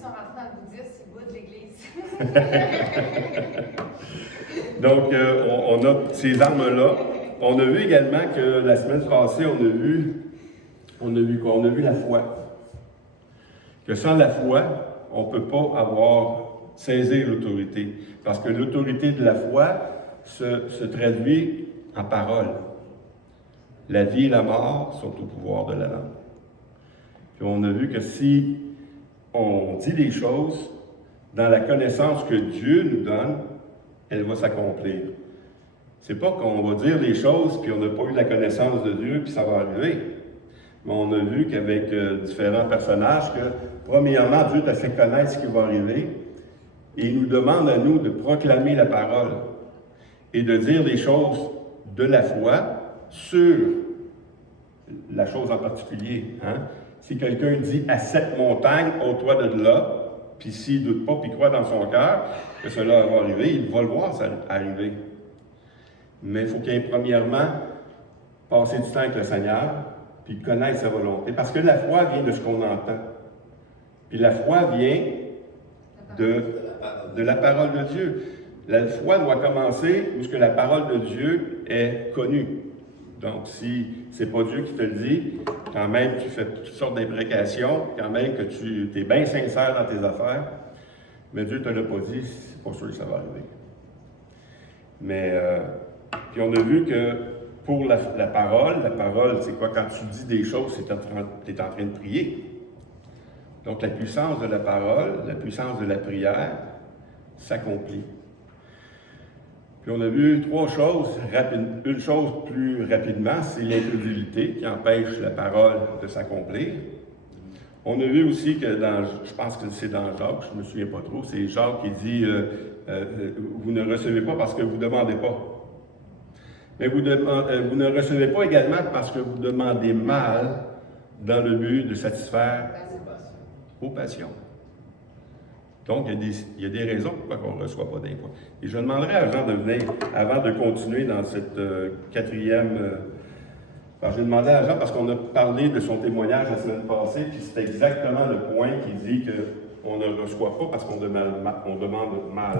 sont rentrés dans le bouddhisme, ils boudent l'Église. Donc, on a ces armes-là. On a vu également que la semaine passée, on a vu quoi? On a vu la foi. Que sans la foi, on ne peut pas saisir l'autorité. Parce que l'autorité de la foi se traduit en parole. La vie et la mort sont au pouvoir de la langue. Puis on a vu que si on dit des choses dans la connaissance que Dieu nous donne, elle va s'accomplir. C'est pas qu'on va dire les choses puis on n'a pas eu la connaissance de Dieu puis ça va arriver. Mais on a vu qu'avec différents personnages que, premièrement, Dieu t'a fait connaître ce qui va arriver et il nous demande à nous de proclamer la parole et de dire des choses de la foi sur la chose en particulier. Hein? Si quelqu'un dit à cette montagne, ôte-toi de là, puis s'il ne doute pas, puis croit dans son cœur que cela va arriver, il va le voir ça arriver. Mais il faut qu'il y ait premièrement passé du temps avec le Seigneur, puis connaître sa volonté. Parce que la foi vient de ce qu'on entend. Puis la foi vient de la parole de Dieu. La foi doit commencer où la parole de Dieu est connue. Donc, si ce n'est pas Dieu qui te le dit, quand même tu fais toutes sortes d'imprécations, quand même que tu es bien sincère dans tes affaires, mais Dieu ne te l'a pas dit, c'est pas sûr que ça va arriver. Mais, puis on a vu que pour la parole, c'est quoi? Quand tu dis des choses, tu es en train de prier. Donc, la puissance de la parole, la puissance de la prière s'accomplit. Puis on a vu trois choses, une chose plus rapidement, c'est l'incrédulité qui empêche la parole de s'accomplir. On a vu aussi que je pense que c'est dans Jacques, je ne me souviens pas trop, c'est Jacques qui dit vous ne recevez pas parce que vous ne demandez pas. Mais vous ne recevez pas également parce que vous demandez mal dans le but de satisfaire vos passions. Donc, il y a des raisons pourquoi on ne reçoit pas d'impôts. Et je demanderai à Jean de venir, avant de continuer dans cette quatrième... Alors, j'ai demandé à Jean, parce qu'on a parlé de son témoignage la semaine passée, puis c'est exactement le point qui dit qu'on ne reçoit pas parce qu'on demande mal.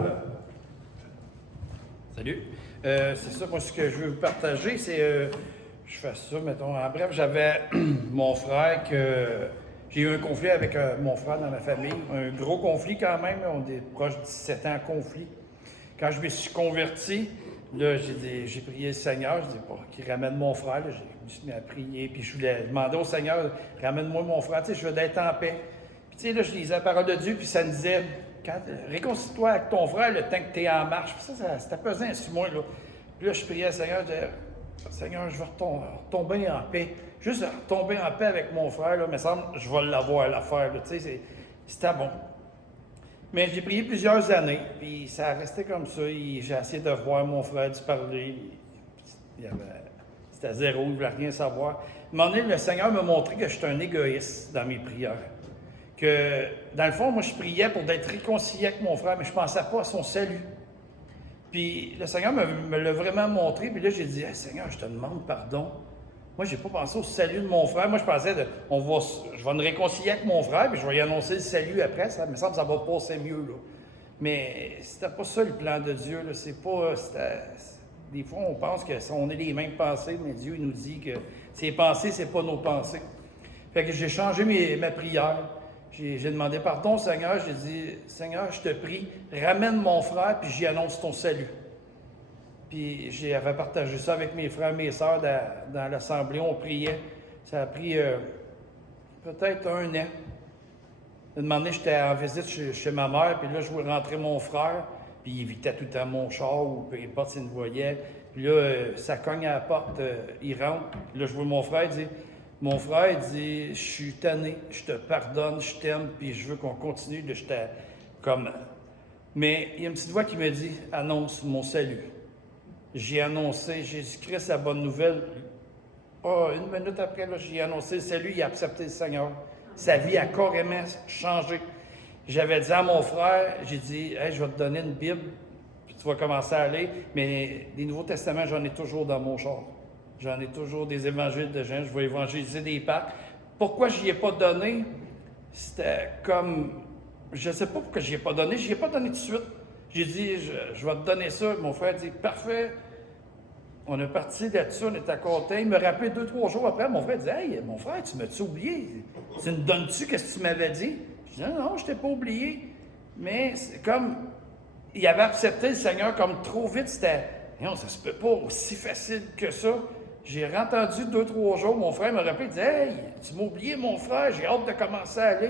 Salut. C'est ça, moi, ce que je veux vous partager, c'est... je fais ça, mettons, en bref, j'avais mon frère que... J'ai eu un conflit avec mon frère dans la famille, un gros conflit quand même, on est proche de 17 ans en conflit. Quand je me suis converti, là, j'ai prié le Seigneur, je dis qu'il ramène mon frère, là, je me suis mis à prier, puis je voulais demander au Seigneur, ramène-moi mon frère, tu sais, je veux être en paix. Puis tu sais, là, je lisais la parole de Dieu, puis ça me disait, réconcilie-toi avec ton frère le temps que tu es en marche. Puis ça c'était pesant sur moi, là. Puis là, je priais le Seigneur, je disais, Seigneur, je vais retomber en paix. Juste retomber en paix avec mon frère, là, me semble, je vais l'avoir l'affaire, tu sais, c'était bon. Mais j'ai prié plusieurs années, puis ça restait comme ça. J'ai essayé de voir mon frère, de parler. C'était zéro, il ne voulait rien savoir. À un moment donné, le Seigneur m'a montré que j'étais un égoïste dans mes prières. Que, dans le fond, moi, je priais pour être réconcilié avec mon frère, mais je ne pensais pas à son salut. Puis le Seigneur me l'a vraiment montré, puis là, j'ai dit, hey, Seigneur, je te demande pardon. Moi, je n'ai pas pensé au salut de mon frère. Moi, je pensais, je vais me réconcilier avec mon frère, puis je vais y annoncer le salut après. Ça me semble que ça va passer mieux, là. Mais c'était pas ça le plan de Dieu, là. C'est pas... des fois, on pense qu'on a les mêmes pensées, mais Dieu nous dit que ses pensées, c'est pas nos pensées. Fait que j'ai changé ma prière. J'ai demandé pardon au Seigneur. J'ai dit, Seigneur, je te prie, ramène mon frère, puis j'y annonce ton salut. Puis j'avais partagé ça avec mes frères et mes sœurs dans l'assemblée. On priait. Ça a pris peut-être un an. Une année, j'étais en visite chez ma mère, puis là, je voulais rentrer mon frère, puis il évitait tout le temps mon char, ou peu importe s'il me voyait. Puis là, ça cogne à la porte, il rentre. Puis là, je vois mon frère, il dit, je suis tanné, je te pardonne, je t'aime, puis je veux qu'on continue. Là, j'étais comme... Mais il y a une petite voix qui me dit, annonce mon salut. J'ai annoncé Jésus-Christ, la bonne nouvelle. Une minute après, là, j'ai annoncé le salut, il a accepté le Seigneur. Sa vie a carrément changé. J'avais dit à mon frère, j'ai dit, hey, je vais te donner une Bible, puis tu vas commencer à aller, mais les Nouveaux Testaments, j'en ai toujours dans mon char. J'en ai toujours des évangiles de gens, je vais évangéliser des Pâques. Pourquoi je n'y ai pas donné? C'était comme je ne sais pas pourquoi je n'y ai pas donné. Je n'y ai pas donné tout de suite. J'ai dit, je vais te donner ça. Mon frère dit, parfait. On est parti là-dessus, on était content. Il me rappelait 2-3 jours après. Mon frère dit, hey, mon frère, tu m'as-tu oublié? Tu me donnes-tu qu'est-ce que tu m'avais dit? Je dis, non, je t'ai pas oublié. Mais c'est comme, il avait accepté le Seigneur comme trop vite. C'était, non, ça se peut pas aussi facile que ça. J'ai entendu 2-3 jours, mon frère me rappelait, il dit, hey, tu m'as oublié, mon frère, j'ai hâte de commencer à aller.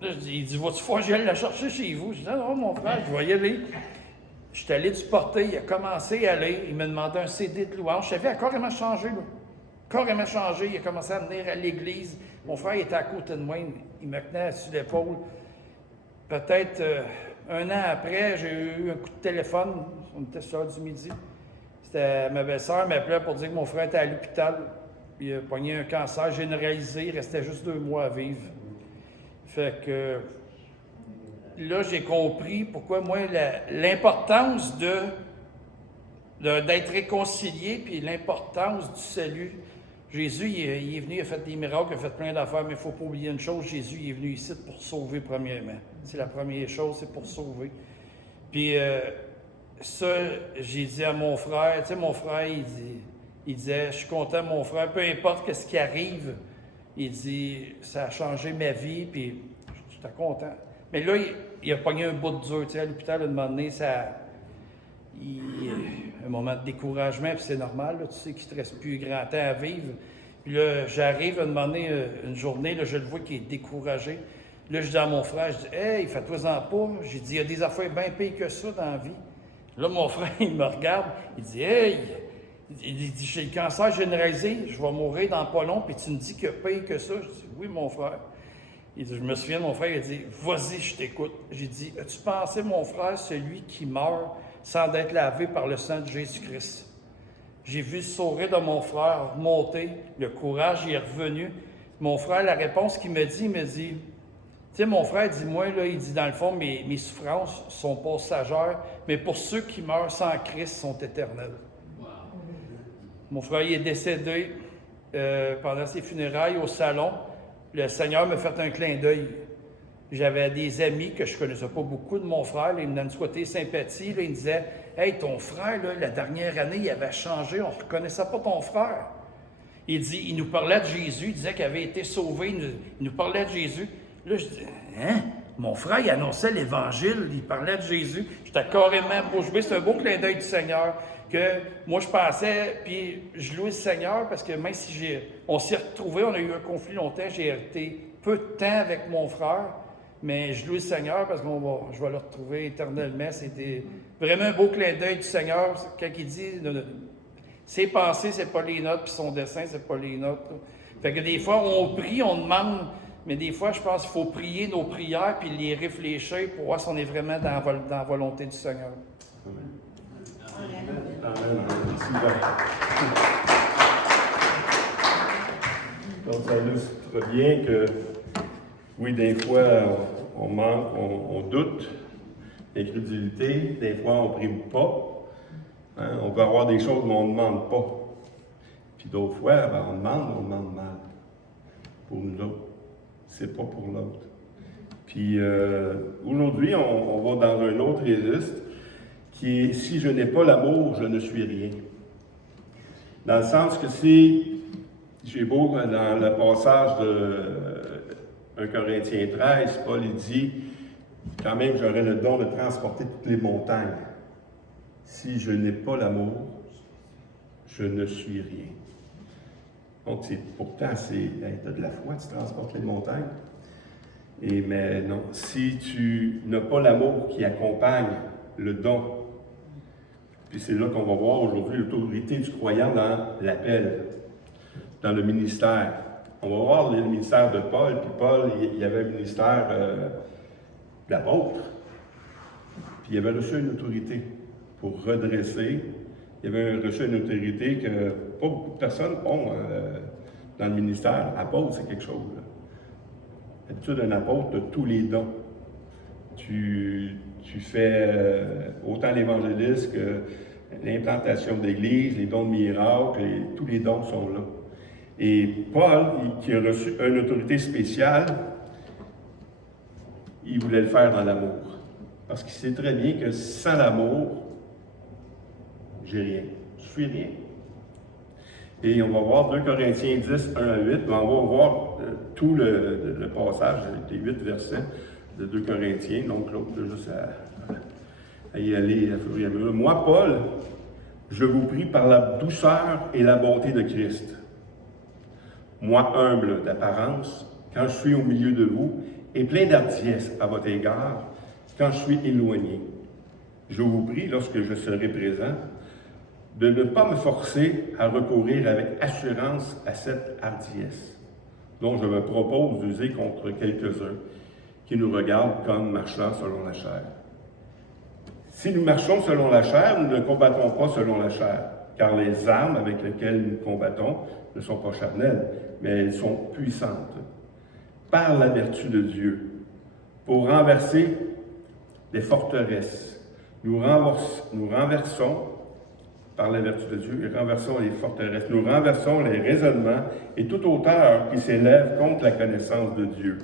Là, il dit, vas-tu faire, j'allais la chercher chez vous? Je dis, non, mon frère, je vais y aller. Je suis allé du porter, il a commencé à aller, il m'a demandé un CD de louange. Sa vie a carrément changé, là. Carrément changé. Il a commencé à venir à l'église. Mon frère était à côté de moi, il me tenait sur l'épaule. Peut-être un an après, j'ai eu un coup de téléphone. On était sur l'heure du midi. C'était ma belle-sœur m'appelait pour dire que mon frère était à l'hôpital. Il a pogné un cancer généralisé. Il restait juste 2 mois à vivre. Fait que là, j'ai compris pourquoi, moi, l'importance d'être réconcilié, puis l'importance du salut. Jésus, il est venu, il a fait des miracles, il a fait plein d'affaires, mais il ne faut pas oublier une chose, Jésus, il est venu ici pour sauver premièrement. C'est la première chose, c'est pour sauver. Puis ça, j'ai dit à mon frère, tu sais, mon frère, il disait, je suis content, mon frère, peu importe ce qui arrive, il dit, ça a changé ma vie, puis j'étais content. Mais là, il a pogné un bout de dur, tu sais, à l'hôpital, à un moment donné, un moment de découragement, puis c'est normal, là, tu sais qu'il ne te reste plus grand temps à vivre. Puis là, j'arrive à un moment donné, une journée, là, je le vois qu'il est découragé. Là, je dis à mon frère, je dis, hey, fais-toi-en pas. J'ai dit, il y a des affaires bien pires que ça dans la vie. Là, mon frère, il me regarde, il dit, hey, il dit, j'ai le cancer généralisé, je vais mourir dans pas long, puis tu me dis qu'il y a pire que ça. Je dis, oui, mon frère. Il dit, je me souviens, mon frère, il a dit, vas-y, je t'écoute. J'ai dit, as-tu pensé, mon frère, celui qui meurt sans être lavé par le sang de Jésus-Christ? J'ai vu le sourire de mon frère remonter, le courage il est revenu. Mon frère, la réponse qu'il me dit, il me dit, tu sais, mon frère dit, moi, là, il dit, dans le fond, mes souffrances sont passagères, mais pour ceux qui meurent sans Christ sont éternelles. Wow. Mon frère, il est décédé pendant ses funérailles au salon. Le Seigneur m'a fait un clin d'œil. J'avais des amis que je ne connaissais pas beaucoup de mon frère. Là, ils me donnaient souhaiter sympathie. Là, ils me disaient, hey, ton frère, là, la dernière année, il avait changé. On ne reconnaissait pas ton frère. Il nous parlait de Jésus. Il disait qu'il avait été sauvé. Il nous parlait de Jésus. Là, je dis, hein? Mon frère, il annonçait l'Évangile, il parlait de Jésus. J'étais carrément bouche bée. C'est un beau clin d'œil du Seigneur. Que moi, je pensais, puis je louais le Seigneur parce que même si on s'est retrouvés, on a eu un conflit longtemps, j'ai été peu de temps avec mon frère, mais je louais le Seigneur parce que je vais le retrouver éternellement. C'était vraiment un beau clin d'œil du Seigneur quand il dit ses pensées, c'est pas les nôtres, puis son dessein, c'est pas les nôtres. Fait que des fois, on prie, on demande. Mais des fois, je pense qu'il faut prier nos prières puis les réfléchir pour voir si on est vraiment dans la volonté du Seigneur. Amen. Donc, ça illustre bien que, oui, des fois, on manque, on doute, incrédulité, des fois, on ne prie pas. Hein? On peut avoir des choses, mais on ne demande pas. Puis d'autres fois, ben, on demande mal. Pour nous autres. C'est pas pour l'autre. Puis aujourd'hui, on va dans un autre registre qui est « Si je n'ai pas l'amour, je ne suis rien ». Dans le sens que si, j'ai beau dans le passage de 1 Corinthiens 13, Paul il dit « Quand même, j'aurai le don de transporter toutes les montagnes. Si je n'ai pas l'amour, je ne suis rien ». Donc, pourtant, tu as de la foi, tu transportes les montagnes. Mais non, si tu n'as pas l'amour qui accompagne le don, puis c'est là qu'on va voir aujourd'hui l'autorité du croyant dans l'appel, dans le ministère. On va voir le ministère de Paul, puis Paul, il y avait un ministère d'apôtre, puis il avait reçu une autorité pour redresser. Il avait reçu une autorité que pas beaucoup de personnes ont dans le ministère. Apôtre, c'est quelque chose. L'habitude d'un apôtre de tous les dons. Tu fais autant l'évangéliste que l'implantation d'église, les dons de miracles, tous les dons sont là. Et Paul, qui a reçu une autorité spéciale, il voulait le faire dans l'amour. Parce qu'il sait très bien que sans l'amour, j'ai rien. Je suis rien. Et on va voir 2 Corinthiens 10, 1 à 8. On va voir tout le passage, les 8 versets de 2 Corinthiens. Donc l'autre, juste à y aller à fur et à mesure. Moi, Paul, je vous prie par la douceur et la bonté de Christ. Moi, humble d'apparence, quand je suis au milieu de vous, et plein d'hardiesse à votre égard, quand je suis éloigné. Je vous prie, lorsque je serai présent, de ne pas me forcer à recourir avec assurance à cette hardiesse, dont je me propose d'user contre quelques-uns qui nous regardent comme marchant selon la chair. Si nous marchons selon la chair, nous ne combattons pas selon la chair, car les armes avec lesquelles nous combattons ne sont pas charnelles, mais elles sont puissantes, par la vertu de Dieu, pour renverser les forteresses. Nous renversons, par la vertu de Dieu, et renversons les forteresses. Nous renversons les raisonnements et toute hauteur qui s'élève contre la connaissance de Dieu.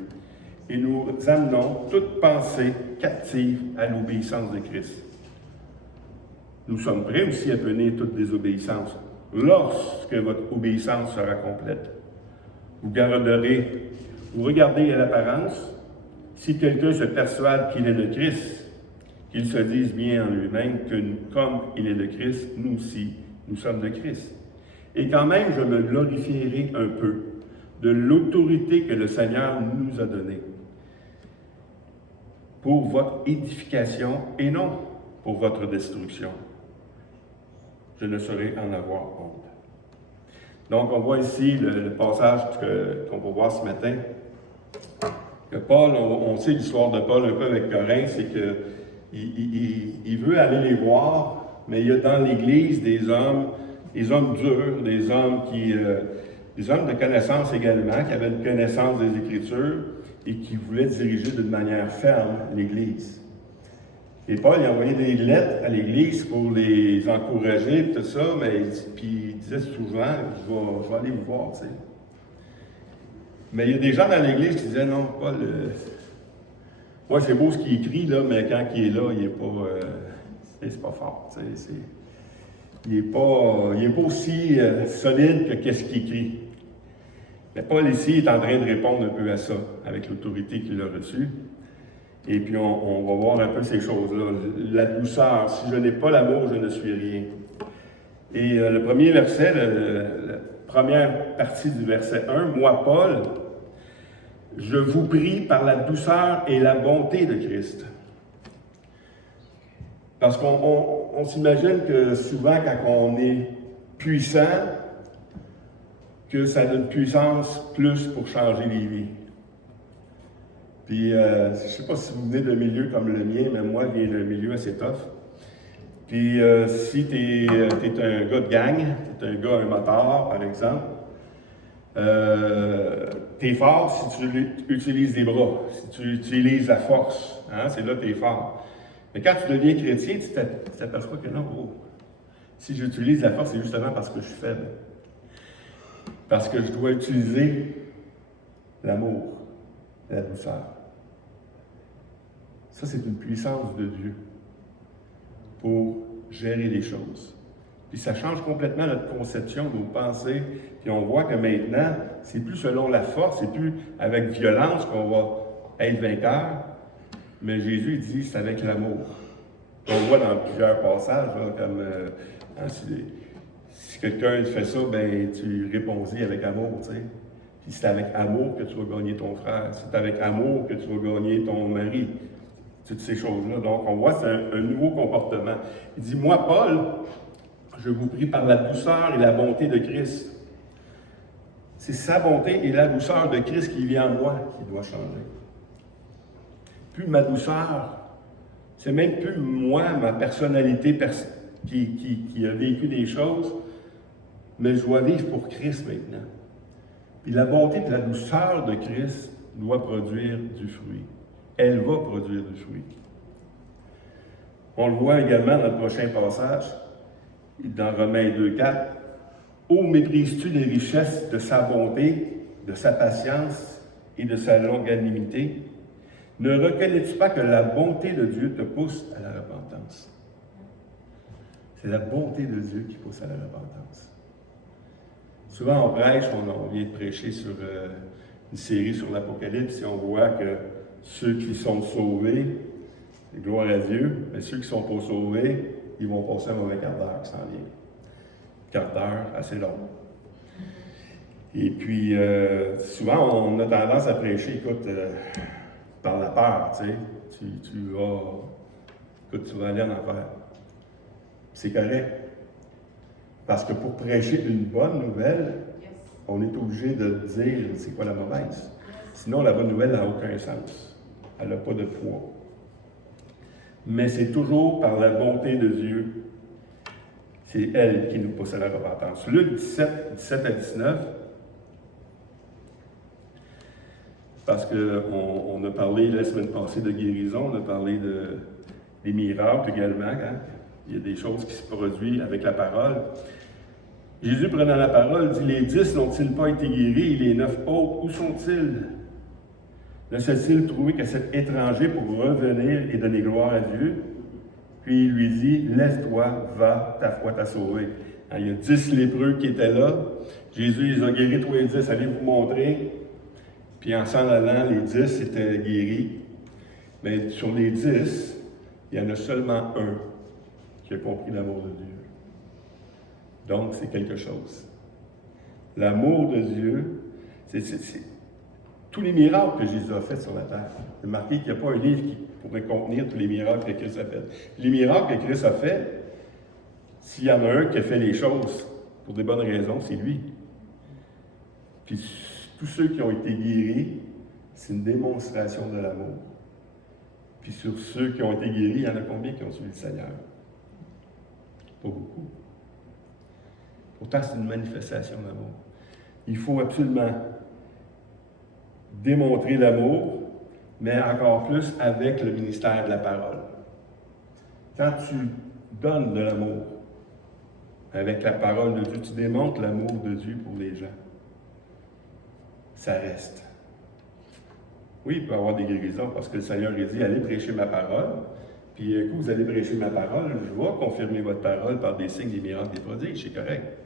Et nous amenons toute pensée captive à l'obéissance de Christ. Nous sommes prêts aussi à punir toute désobéissance, lorsque votre obéissance sera complète. Vous regardez à l'apparence, si quelqu'un se persuade qu'il est de Christ, qu'il se dise bien en lui-même que comme il est de Christ, nous aussi, nous sommes de Christ. Et quand même, je me glorifierai un peu de l'autorité que le Seigneur nous a donnée pour votre édification et non pour votre destruction. Je ne saurais en avoir honte. Donc, on voit ici le passage qu'on va voir ce matin. Que Paul, on sait l'histoire de Paul un peu avec Corinthe, c'est qu'il veut aller les voir, mais il y a dans l'Église des hommes durs, des hommes de connaissance également, qui avaient une connaissance des Écritures et qui voulaient diriger d'une manière ferme l'Église. Et Paul, il a envoyé des lettres à l'Église pour les encourager et tout ça, mais il disait souvent, je vais aller vous voir, tu sais. Mais il y a des gens dans l'Église qui disaient, non, Paul, ouais, c'est beau ce qu'il écrit, là, mais quand il est là, il n'est pas, c'est pas fort, tu sais. Il n'est pas aussi solide que qu'est-ce qu'il écrit. Mais Paul ici est en train de répondre un peu à ça, avec l'autorité qu'il a reçue. Et puis on va voir un peu ces choses-là. La douceur, si je n'ai pas l'amour, je ne suis rien. Et le premier verset, la première partie du verset 1, moi Paul, je vous prie par la douceur et la bonté de Christ. Parce qu'on s'imagine que souvent, quand on est puissant, que ça a une puissance plus pour changer les vies. Puis, je ne sais pas si vous venez d'un milieu comme le mien, mais moi, je viens d'un milieu assez tough. Puis, si tu es un gars de gang, tu es un moteur, par exemple, tu es fort si tu utilises les bras, si tu utilises la force. Hein, c'est là que tu es fort. Mais quand tu deviens chrétien, tu t'aperçois que non, si j'utilise la force, c'est justement parce que je suis faible. Parce que je dois utiliser l'amour, la douceur. Ça, c'est une puissance de Dieu pour gérer les choses. Puis ça change complètement notre conception, nos pensées. Puis on voit que maintenant, c'est plus selon la force, c'est plus avec violence qu'on va être vainqueur. Mais Jésus dit, c'est avec l'amour. On voit dans plusieurs passages, là, comme si quelqu'un fait ça, ben tu réponds-y avec amour, tu sais. Puis c'est avec amour que tu vas gagner ton frère. C'est avec amour que tu vas gagner ton mari. Toutes ces choses-là. Donc, on voit, c'est un nouveau comportement. Il dit, moi, Paul, je vous prie par la douceur et la bonté de Christ. C'est sa bonté et la douceur de Christ qui vit en moi qui doit changer. Plus ma douceur, c'est même plus moi, ma personnalité qui a vécu des choses, mais je dois vivre pour Christ maintenant. Puis la bonté et la douceur de Christ doit produire du fruit. Elle va produire du fruit. On le voit également dans le prochain passage, dans Romains 2,4. « Ô méprises-tu les richesses de sa bonté, de sa patience et de sa longanimité, Ne reconnais-tu pas que la bonté de Dieu te pousse à la repentance? C'est la bonté de Dieu qui pousse à la repentance. Souvent, on prêche, on vient de prêcher sur une série sur l'Apocalypse et on voit que ceux qui sont sauvés, gloire à Dieu, mais ceux qui ne sont pas sauvés, ils vont passer un mauvais quart d'heure qui s'en vient. Quart d'heure assez long. Et puis, souvent, on a tendance à prêcher, écoute, par la peur, tu sais, tu vas aller en enfer. C'est correct. Parce que pour prêcher une bonne nouvelle, on est obligé de dire c'est quoi la mauvaise. Sinon, la bonne nouvelle n'a aucun sens. Elle n'a pas de poids. Mais c'est toujours par la bonté de Dieu. C'est elle qui nous pousse à la repentance. Luc 17 à 19. Parce qu'on a parlé la semaine passée de guérison, on a parlé des miracles également. Hein? Il y a des choses qui se produisent avec la parole. Jésus, prenant la parole, dit « Les 10 n'ont-ils pas été guéris? Et les 9 autres, où sont-ils? Ne s'est-il trouvé que cet étranger pour revenir et donner gloire à Dieu? » Puis il lui dit « Lève-toi, va, ta foi t'a sauvé. » Il y a 10 lépreux qui étaient là. Jésus les a guéris, tous les 10, allez vous montrer. Puis en s'en allant, les 10 étaient guéris. Mais sur les 10, il y en a seulement un qui a compris l'amour de Dieu. Donc, c'est quelque chose. L'amour de Dieu, c'est tous les miracles que Jésus a faits sur la terre. C'est marqué qu'il n'y a pas un livre qui pourrait contenir tous les miracles que Christ a faits. Les miracles que Christ a faits, s'il y en a un qui a fait les choses pour des bonnes raisons, c'est lui. Puis tous ceux qui ont été guéris, c'est une démonstration de l'amour. Puis sur ceux qui ont été guéris, il y en a combien qui ont suivi le Seigneur? Pas beaucoup. Pourtant, c'est une manifestation d'amour. Il faut absolument démontrer l'amour, mais encore plus avec le ministère de la parole. Quand tu donnes de l'amour avec la parole de Dieu, tu démontres l'amour de Dieu pour les gens. Ça reste. Oui, il peut y avoir des guérisons parce que le Seigneur a dit « Allez prêcher ma parole ». Puis, quand vous allez prêcher ma parole, je vais confirmer votre parole par des signes, des miracles, des prodiges, c'est correct.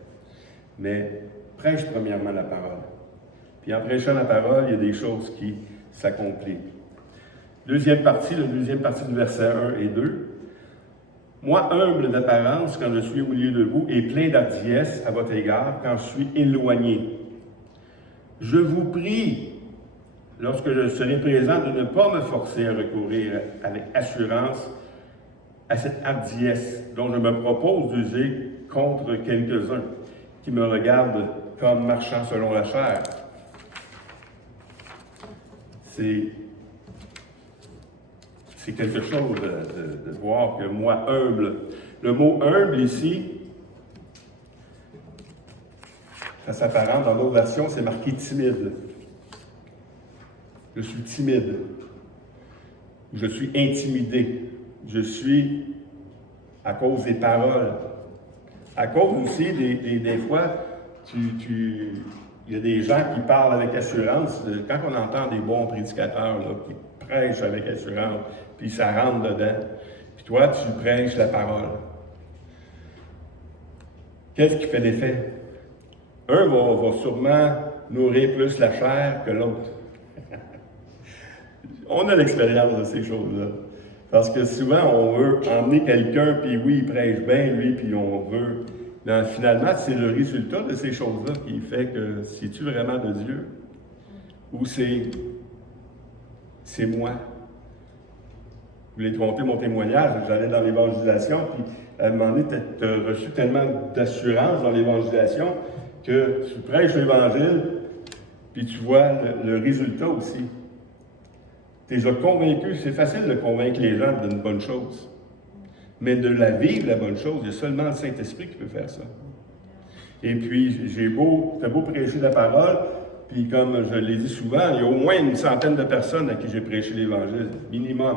Mais prêche premièrement la parole. Puis en prêchant la parole, il y a des choses qui s'accomplissent. Deuxième partie du verset 1 et 2. « Moi, humble d'apparence, quand je suis au milieu de vous, et plein d'hardiesse à votre égard, quand je suis éloigné. Je vous prie, lorsque je serai présent, de ne pas me forcer à recourir avec assurance à cette hardiesse dont je me propose d'user contre quelques-uns qui me regardent comme marchant selon la chair. » C'est quelque chose de voir que moi, humble. Le mot humble ici, ça s'apparente dans d'autres versions, c'est marqué timide. Je suis timide. Je suis intimidé. Je suis à cause des paroles. À cause aussi, des fois, il y a des gens qui parlent avec assurance. Quand on entend des bons prédicateurs là, qui prêchent avec assurance, puis ça rentre dedans, puis toi, tu prêches la parole. Qu'est-ce qui fait l'effet? Un va sûrement nourrir plus la chair que l'autre. On a l'expérience de ces choses-là. Parce que souvent, on veut emmener quelqu'un, puis oui, il prêche bien, lui, puis on veut... Mais finalement, c'est le résultat de ces choses-là qui fait que c'est-tu vraiment de Dieu? Ou c'est moi? Je voulais te compter mon témoignage, j'allais dans l'évangélisation, puis à un moment donné, tu as reçu tellement d'assurance dans l'évangélisation que tu prêches l'Évangile, puis tu vois le résultat aussi. Tu les as convaincus, c'est facile de convaincre les gens d'une bonne chose. Mais de la vivre, la bonne chose, il y a seulement le Saint-Esprit qui peut faire ça. Et puis, t'as beau prêcher la parole, puis comme je l'ai dit souvent, il y a au moins une centaine de personnes à qui j'ai prêché l'Évangile, minimum.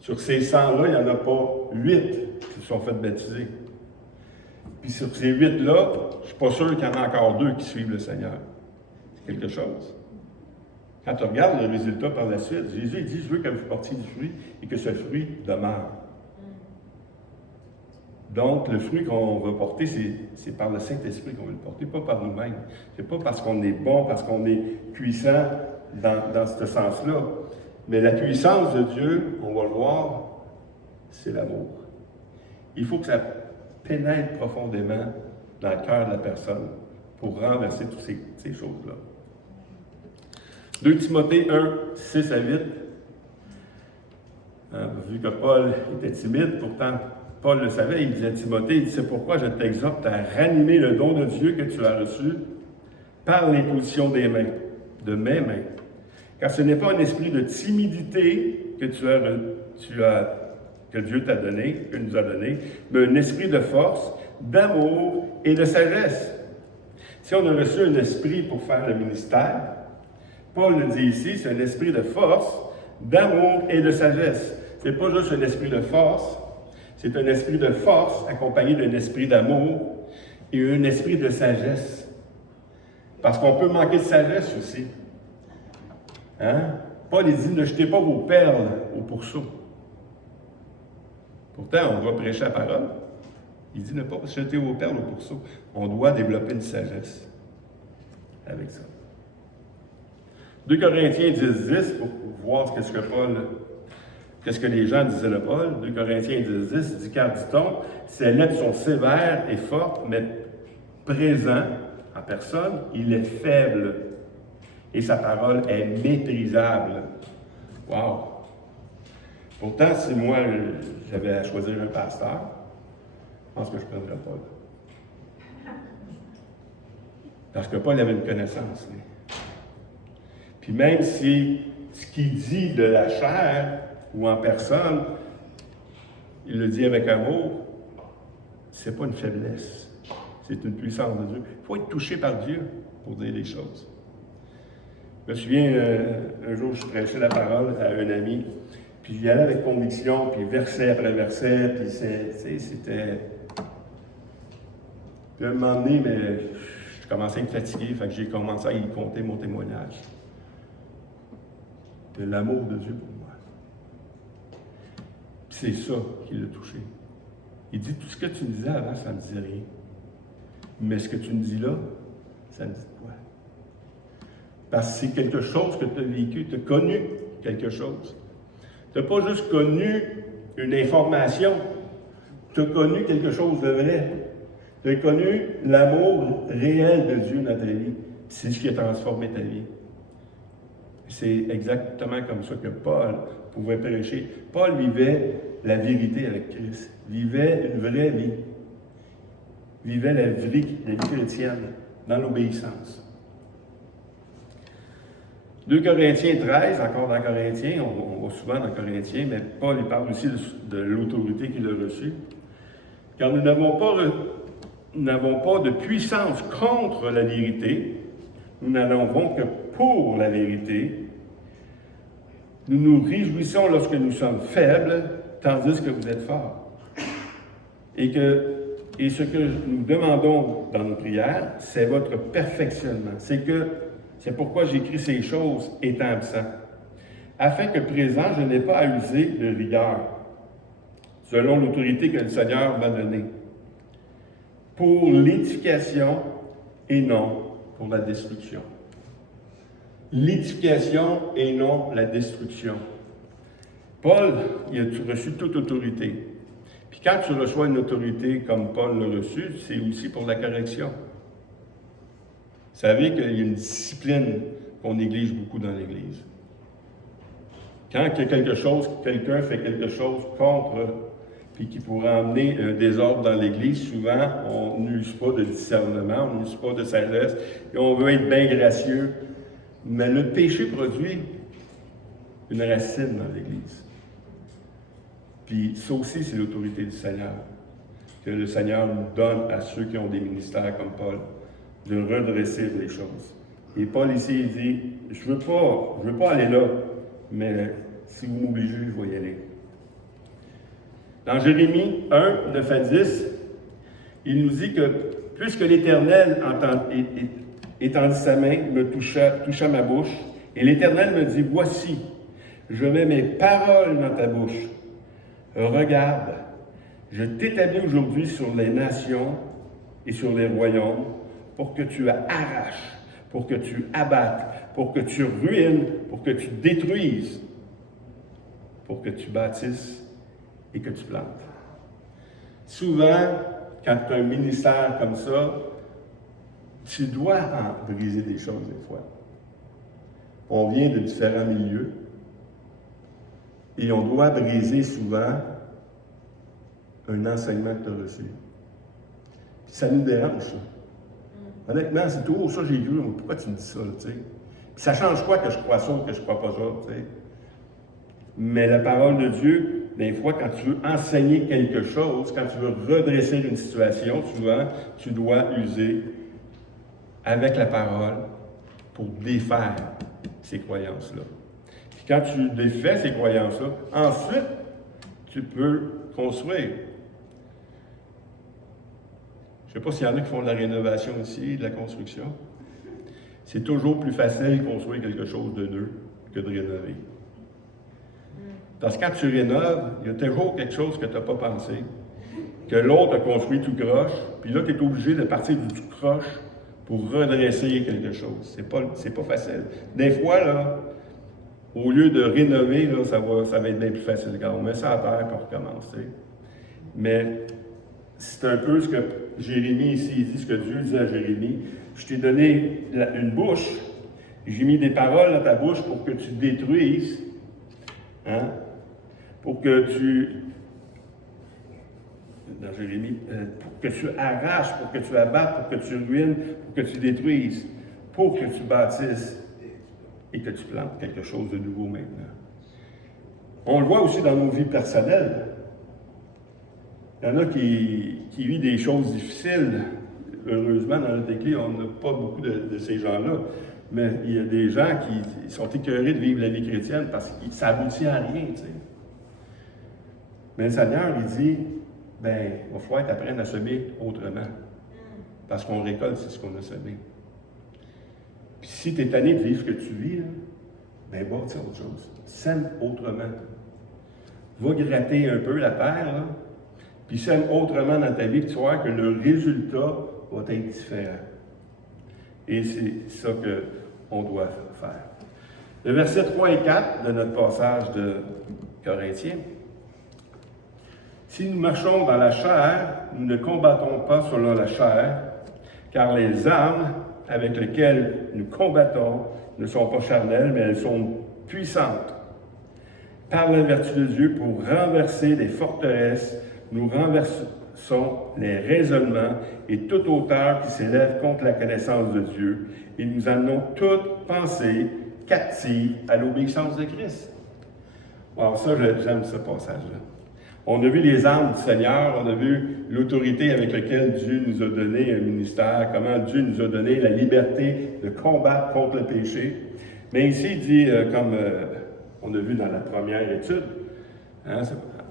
Sur ces 100-là, il n'y en a pas 8 qui se sont fait baptiser. Puis sur ces 8-là, je ne suis pas sûr qu'il y en a encore 2 qui suivent le Seigneur. C'est quelque chose. Quand tu regardes le résultat par la suite, Jésus dit, je veux que vous portiez du fruit et que ce fruit demeure. Donc, le fruit qu'on va porter, c'est par le Saint-Esprit qu'on va le porter, pas par nous-mêmes. C'est pas parce qu'on est bon, parce qu'on est puissant dans ce sens-là. Mais la puissance de Dieu, on va le voir, c'est l'amour. Il faut que ça pénètre profondément dans le cœur de la personne pour renverser toutes ces choses-là. 2 Timothée 1, 6 à 8. Vu que Paul était timide, pourtant Paul le savait, il disait à Timothée, il dit, c'est pourquoi je t'exhorte à ranimer le don de Dieu que tu as reçu par l'imposition des mains, de mes mains. Car ce n'est pas un esprit de timidité que que Dieu t'a donné, que nous a donné, mais un esprit de force, d'amour et de sagesse. Si on a reçu un esprit pour faire le ministère, Paul le dit ici, c'est un esprit de force, d'amour et de sagesse. Ce n'est pas juste un esprit de force, c'est un esprit de force accompagné d'un esprit d'amour et un esprit de sagesse. Parce qu'on peut manquer de sagesse aussi. Hein? Paul dit, ne jetez pas vos perles au pourceau. Pourtant, on doit prêcher la parole. Il dit, ne pas jeter vos perles au pourceau. On doit développer une sagesse avec ça. 2 Corinthiens 10, pour voir qu'est-ce que les gens disaient de Paul. 2 Corinthiens 10, dit, car dit-on, ses lettres sont sévères et fortes, mais présent en personne, il est faible. Et sa parole est méprisable. Wow! Pourtant, si moi, j'avais à choisir un pasteur, je pense que je prendrais Paul. Parce que Paul avait une connaissance. Lui. Puis même si ce qu'il dit de la chair ou en personne, il le dit avec amour, c'est pas une faiblesse. C'est une puissance de Dieu. Il faut être touché par Dieu pour dire les choses. Je me souviens, un jour, je prêchais la parole à un ami, puis j'y allais avec conviction, puis verset après verset, puis c'était... Puis à un moment donné, mais je commençais à être fatigué, fait que j'ai commencé à y compter mon témoignage. De l'amour de Dieu pour moi. Puis c'est ça qui l'a touché. Il dit, tout ce que tu me disais avant, ça ne me disait rien. Mais ce que tu me dis là, ça me dit quoi? Parce que c'est quelque chose que tu as vécu, tu as connu quelque chose. Tu n'as pas juste connu une information, tu as connu quelque chose de vrai. Tu as connu l'amour réel de Dieu dans ta vie. C'est ce qui a transformé ta vie. C'est exactement comme ça que Paul pouvait prêcher. Paul vivait la vérité avec Christ, vivait une vraie vie, vivait la vie chrétienne dans l'obéissance. 2 Corinthiens 13, encore dans Corinthiens, on va souvent dans Corinthiens, mais Paul il parle aussi de l'autorité qu'il a reçue. Car nous n'avons pas de puissance contre la vérité, nous n'en avons que pour la vérité. Nous nous réjouissons lorsque nous sommes faibles, tandis que vous êtes forts. Et ce que nous demandons dans nos prières, c'est votre perfectionnement. C'est pourquoi j'écris ces choses étant absent, afin que présent, je n'ai pas à user de rigueur, selon l'autorité que le Seigneur m'a donnée, pour l'édification et non pour la destruction. L'édification et non la destruction. Paul, il a reçu toute autorité. Puis quand tu reçois une autorité comme Paul l'a reçu, c'est aussi pour la correction. Vous savez qu'il y a une discipline qu'on néglige beaucoup dans l'Église. Quand quelqu'un fait quelque chose contre, puis qui pourrait amener un désordre dans l'Église, souvent, on n'use pas de discernement, on n'use pas de sagesse, et on veut être bien gracieux. Mais le péché produit une racine dans l'Église. Puis ça aussi, c'est l'autorité du Seigneur, que le Seigneur nous donne à ceux qui ont des ministères comme Paul, de redresser les choses. Et Paul ici, il dit, je veux pas aller là, mais si vous m'obligez, je vais y aller. Dans Jérémie 1, 9 à 10, il nous dit que puisque l'Éternel étendit sa main, me toucha ma bouche, Et l'Éternel me dit, voici, je mets mes paroles dans ta bouche. Regarde, je t'établis aujourd'hui sur les nations et sur les royaumes pour que tu arraches, pour que tu abattes, pour que tu ruines, pour que tu détruises, pour que tu bâtisses et que tu plantes. Souvent, quand tu as un ministère comme ça, tu dois en briser des choses des fois. On vient de différents milieux et on doit briser souvent un enseignement que tu as reçu. Puis ça nous dérange, ça. Honnêtement, c'est tout. Oh, ça, j'ai vu. Pourquoi tu me dis ça, tu sais? Puis ça change quoi que je crois ça ou que je crois pas ça, tu sais? Mais la parole de Dieu, des fois, quand tu veux enseigner quelque chose, quand tu veux redresser une situation, souvent, tu dois user avec la parole pour défaire ces croyances-là. Puis quand tu défais ces croyances-là, ensuite, tu peux construire. Je ne sais pas s'il y en a qui font de la rénovation ici, de la construction. C'est toujours plus facile de construire quelque chose de neuf que de rénover. Parce que quand tu rénoves, il y a toujours quelque chose que tu n'as pas pensé, que l'autre a construit tout croche, puis là, tu es obligé de partir du tout croche pour redresser quelque chose. C'est pas facile. Des fois, là, au lieu de rénover, là, ça va être bien plus facile quand on met ça à terre et on recommence. Tu sais. Mais c'est un peu ce que Jérémie ici dit, ce que Dieu dit à Jérémie. Je t'ai donné une bouche, j'ai mis des paroles dans ta bouche pour que tu détruises, hein? Pour que tu, dans Jérémie, pour que tu arraches, pour que tu abattes, pour que tu ruines, pour que tu détruises, pour que tu bâtisses et que tu plantes quelque chose de nouveau maintenant. On le voit aussi dans nos vies personnelles. Il y en a qui vivent des choses difficiles. Heureusement, dans notre église, on n'a pas beaucoup de ces gens-là. Mais il y a des gens qui sont écœurés de vivre la vie chrétienne parce que ça aboutit à rien, tu sais. Mais le Seigneur, il dit, ben, il va falloir que tu apprennes à semer autrement. Parce qu'on récolte, c'est ce qu'on a semé. Puis si tu es tanné de vivre ce que tu vis, là, ben, bâtis autre chose. Sème autrement. Va gratter un peu la terre, là, puis sème autrement dans ta vie, puis tu vas voir que le résultat va être différent. Et c'est ça qu'on doit faire. Le verset 3 et 4 de notre passage de Corinthiens. Si nous marchons dans la chair, nous ne combattons pas selon la chair, car les armes avec lesquelles nous combattons ne sont pas charnelles, mais elles sont puissantes. Par la vertu de Dieu, pour renverser les forteresses, nous renversons les raisonnements et toute hauteur qui s'élève contre la connaissance de Dieu, et nous amenons toute pensée captive à l'obéissance de Christ. Wow, ça, j'aime ce passage-là. On a vu les armes du Seigneur, on a vu l'autorité avec laquelle Dieu nous a donné un ministère, comment Dieu nous a donné la liberté de combattre contre le péché. Mais ici, il dit, comme on a vu dans la première étude, hein,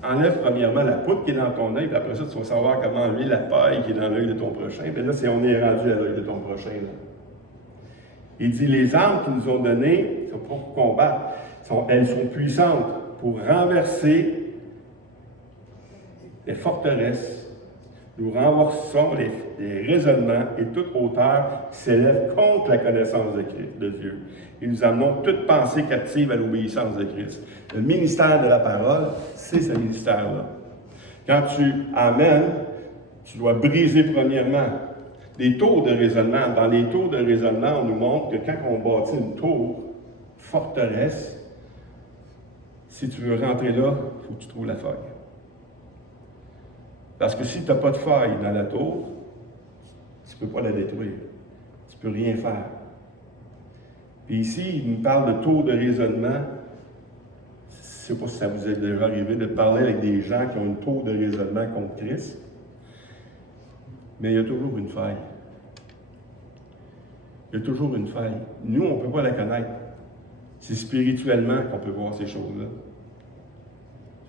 enlève premièrement la poutre qui est dans ton œil, puis après ça, tu vas savoir comment enlever la paille qui est dans l'œil de ton prochain. Puis là, on est rendu à l'œil de ton prochain. Là. Il dit, les armes qu'ils nous ont données, c'est pour combattre, elles sont puissantes pour renverser les forteresses. Nous renversons les raisonnements et toute hauteur qui s'élève contre la connaissance de Dieu. Et nous amenons toute pensée captive à l'obéissance de Christ. Le ministère de la parole, c'est ce ministère-là. Quand tu amènes, tu dois briser premièrement des tours de raisonnement. Dans les tours de raisonnement, on nous montre que quand on bâtit une tour, forteresse, si tu veux rentrer là, il faut que tu trouves la faille. Parce que si tu n'as pas de faille dans la tour, tu ne peux pas la détruire. Tu ne peux rien faire. Puis ici, il nous parle de tour de raisonnement. Je ne sais pas si ça vous est déjà arrivé de parler avec des gens qui ont une tour de raisonnement contre Christ. Mais il y a toujours une faille. Il y a toujours une faille. Nous, on ne peut pas la connaître. C'est spirituellement qu'on peut voir ces choses-là.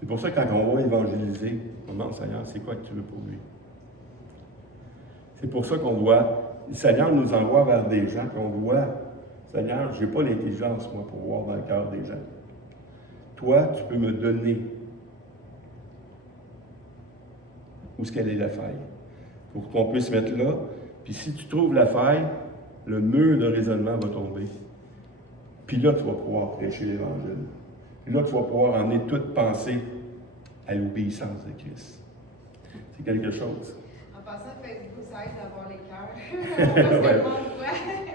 C'est pour ça que quand on va évangéliser, on demande, Seigneur, c'est quoi que tu veux pour lui? C'est pour ça qu'on doit, le Seigneur nous envoie vers des gens qu'on doit Seigneur, je n'ai pas l'intelligence, moi, pour voir dans le cœur des gens. Toi, tu peux me donner où est-ce qu'elle est la faille, pour qu'on puisse mettre là. Puis si tu trouves la faille, le mur de raisonnement va tomber. Puis là, tu vas pouvoir prêcher l'Évangile. Puis là, tu vas pouvoir emmener toute pensée à l'obéissance de Christ. C'est quelque chose. En passant, Facebook, ça aide d'avoir les cœurs. Ouais.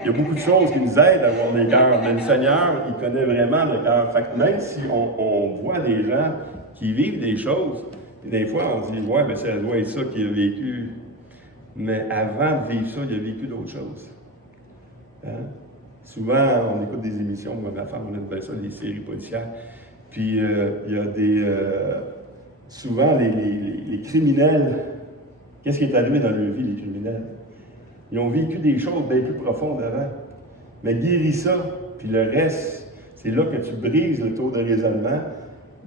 Il y a beaucoup de choses qui nous aident à avoir des cœurs, mais le Seigneur, il connaît vraiment le cœur. Fait que même si on voit des gens qui vivent des choses, des fois on se dit, ouais, mais ça doit être ça qu'il a vécu. Mais avant de vivre ça, il a vécu d'autres choses. Hein? Souvent, on écoute des émissions, moi, ma femme, on aime bien ça, des séries policières. Puis il y a des. Souvent, les criminels, qu'est-ce qui est arrivé dans leur vie, les criminels? Ils ont vécu des choses bien plus profondes avant. Mais guéris ça, puis le reste, c'est là que tu brises le taux de raisonnement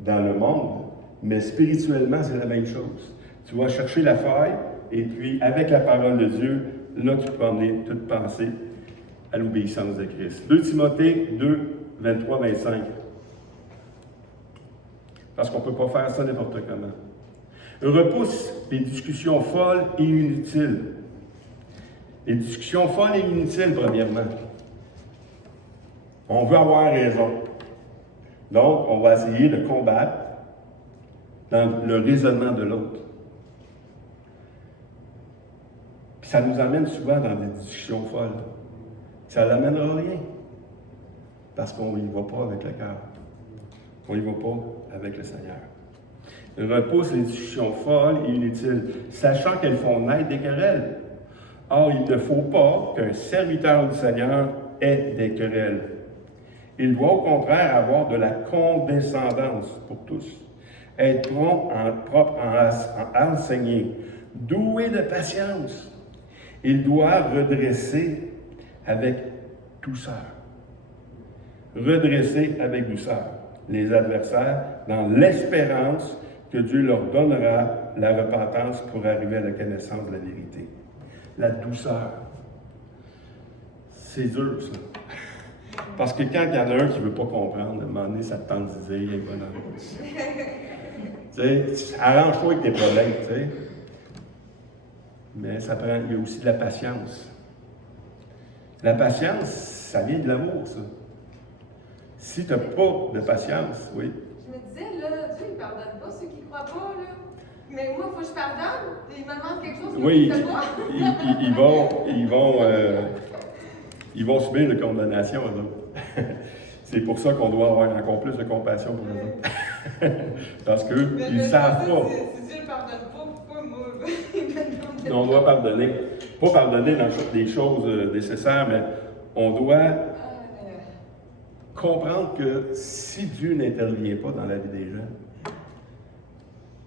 dans le monde. Mais spirituellement, c'est la même chose. Tu vas chercher la faille, et puis avec la parole de Dieu, là, tu peux emmener toute pensée à l'obéissance de Christ. 2 Timothée 2, 23, 25. Parce qu'on ne peut pas faire ça n'importe comment. Repousse les discussions folles et inutiles. Les discussions folles et inutiles, premièrement. On veut avoir raison. Donc, on va essayer de combattre dans le raisonnement de l'autre. Puis ça nous amène souvent dans des discussions folles. Ça n'amènera rien. Parce qu'on n'y va pas avec le cœur. On n'y va pas avec le Seigneur. Repousse les discussions folles et inutiles, sachant qu'elles font naître des querelles. Or, il ne faut pas qu'un serviteur du Seigneur ait des querelles. Il doit au contraire avoir de la condescendance pour tous, être propre à enseigner, doué de patience. Il doit redresser avec douceur. Redresser avec douceur les adversaires dans l'espérance que Dieu leur donnera la repentance pour arriver à la connaissance de la vérité. La douceur. C'est dur, ça. Parce que quand il y en a un qui ne veut pas comprendre, à un moment donné, ça te tente de dire, bon, tu sais, arrange-toi avec tes problèmes, tu sais. Mais ça prend, il y a aussi de la patience. La patience, ça vient de l'amour, ça. Si tu n'as pas de patience, oui. Je me disais, là, Dieu, il ne pardonne pas ceux qui ne croient pas, là. Mais moi, il faut que je pardonne. Il me demande quelque chose que oui, je ne fais pas. Ils vont subir une condamnation, eux autres. C'est pour ça qu'on doit avoir encore plus de compassion pour eux autres. Parce qu'ils ne savent pas. Si Dieu ne pardonne pas, pourquoi moi? On doit pardonner. Pas pardonner dans des choses nécessaires, mais on doit comprendre que si Dieu n'intervient pas dans la vie des gens,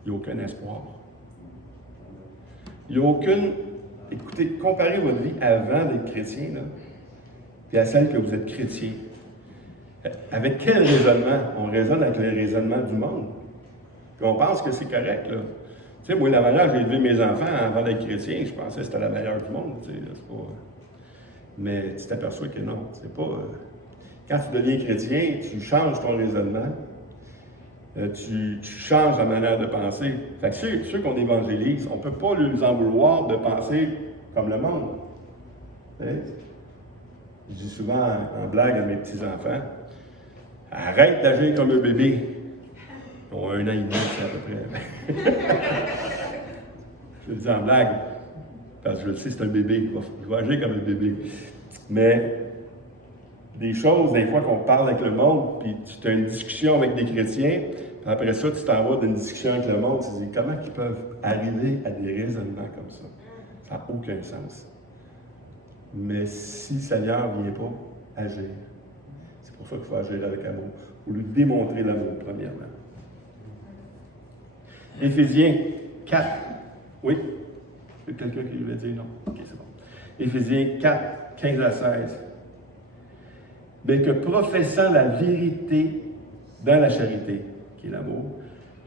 il n'y a aucun espoir. Il n'y a aucune... Écoutez, comparez votre vie avant d'être chrétien, là, et à celle que vous êtes chrétien. Avec quel raisonnement? On raisonne avec le raisonnement du monde. Puis on pense que c'est correct, là. Tu sais, moi, la manière dont j'ai élevé mes enfants avant d'être chrétien, je pensais que c'était la meilleure du monde, tu sais, c'est pas... Mais tu t'aperçois que non, c'est pas... Quand tu deviens chrétien, tu changes ton raisonnement, tu changes la manière de penser. Fait que ceux qu'on évangélise, on ne peut pas leur en vouloir de penser comme le monde. Tu sais? Je dis souvent en blague à mes petits-enfants, arrête d'agir comme un bébé. Ils ont 1 an et demi, c'est à peu près. Je le dis en blague, parce que je le sais, c'est un bébé. Il va agir comme un bébé. Mais des choses, des fois, qu'on parle avec le monde, puis tu as une discussion avec des chrétiens, puis après ça, tu t'en vas d'une discussion avec le monde, tu te dis comment ils peuvent arriver à des raisonnements comme ça? Ça n'a aucun sens. Mais si le Seigneur ne vient pas agir, c'est pour ça qu'il faut agir avec amour, pour lui démontrer l'amour, premièrement. Éphésiens 4. Oui? Il y a quelqu'un qui veut dire non? Ok, c'est bon. Éphésiens 4, 15 à 16. Mais que professant la vérité dans la charité, qui est l'amour,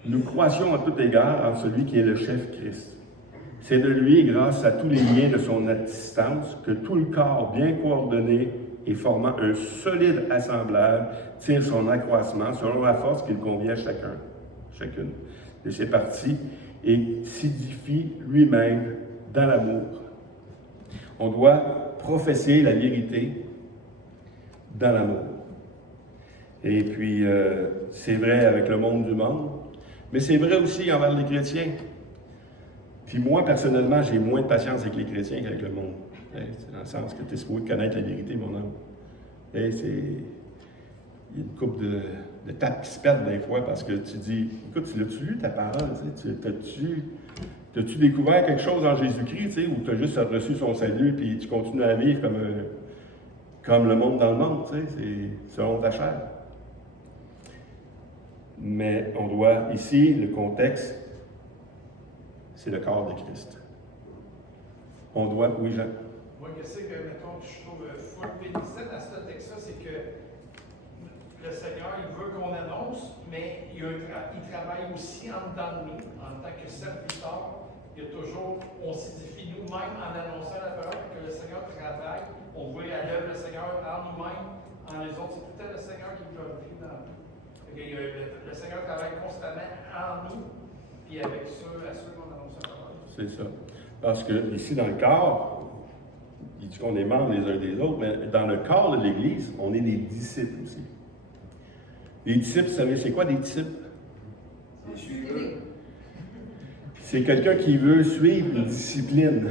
nous croissions à tout égard en celui qui est le chef Christ. C'est de lui, grâce à tous les liens de son assistance, que tout le corps bien coordonné et formant un solide assemblage, tire son accroissement selon la force qu'il convient à chacune de ses parties, et s'édifie lui-même dans l'amour. On doit professer la vérité dans l'amour. Et puis, c'est vrai avec le monde du monde, mais c'est vrai aussi envers les chrétiens. Puis moi, personnellement, j'ai moins de patience avec les chrétiens qu'avec le monde. C'est dans le sens que tu es supposé connaître la vérité, mon homme. Il y a une couple de tapes qui se perdent des fois parce que tu dis, écoute, l'as-tu lu ta parole? T'as-tu découvert quelque chose en Jésus-Christ, ou tu as juste reçu son salut puis tu continues à vivre comme le monde dans le monde, c'est selon ta chair. Mais on doit, ici, le contexte, c'est le corps de Christ. On doit, oui, Jean? Moi, qu'est-ce que, mettons, je trouve full bénéfice dans ce texte-là, c'est que le Seigneur, il veut qu'on annonce, mais il travaille aussi en dedans de nous, en tant que serviteur. Il y a toujours, on s'édifie nous-mêmes en annonçant la parole, que le Seigneur travaille. On voit à l'œuvre le Seigneur en nous-mêmes, en les autres. C'est peut-être le Seigneur qui glorifie dans nous. Le Seigneur travaille constamment en nous, puis avec ceux qu'on annonce la parole. C'est ça. Parce que ici, dans le corps, il dit qu'on est membres les uns des autres, mais dans le corps de l'Église, on est des disciples aussi. Les disciples, vous savez, c'est quoi des disciples? Des suiveurs. C'est quelqu'un qui veut suivre une discipline.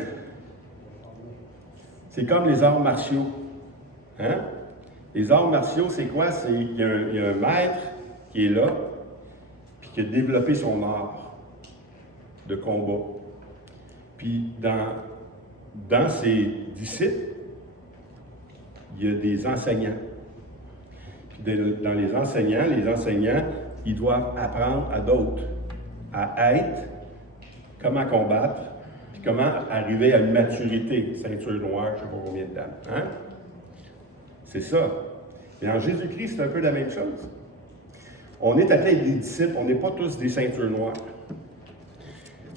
C'est comme les arts martiaux. Hein? Les arts martiaux, c'est quoi? Il y a un maître qui est là, puis qui a développé son art de combat. Puis dans ses disciples, il y a des enseignants. Puis dans les enseignants, ils doivent apprendre à d'autres à être, comment combattre, puis comment arriver à une maturité, ceinture noire, je ne sais pas combien de dames. Hein? C'est ça. Et en Jésus-Christ, c'est un peu la même chose. On est appelé des disciples, on n'est pas tous des ceintures noires.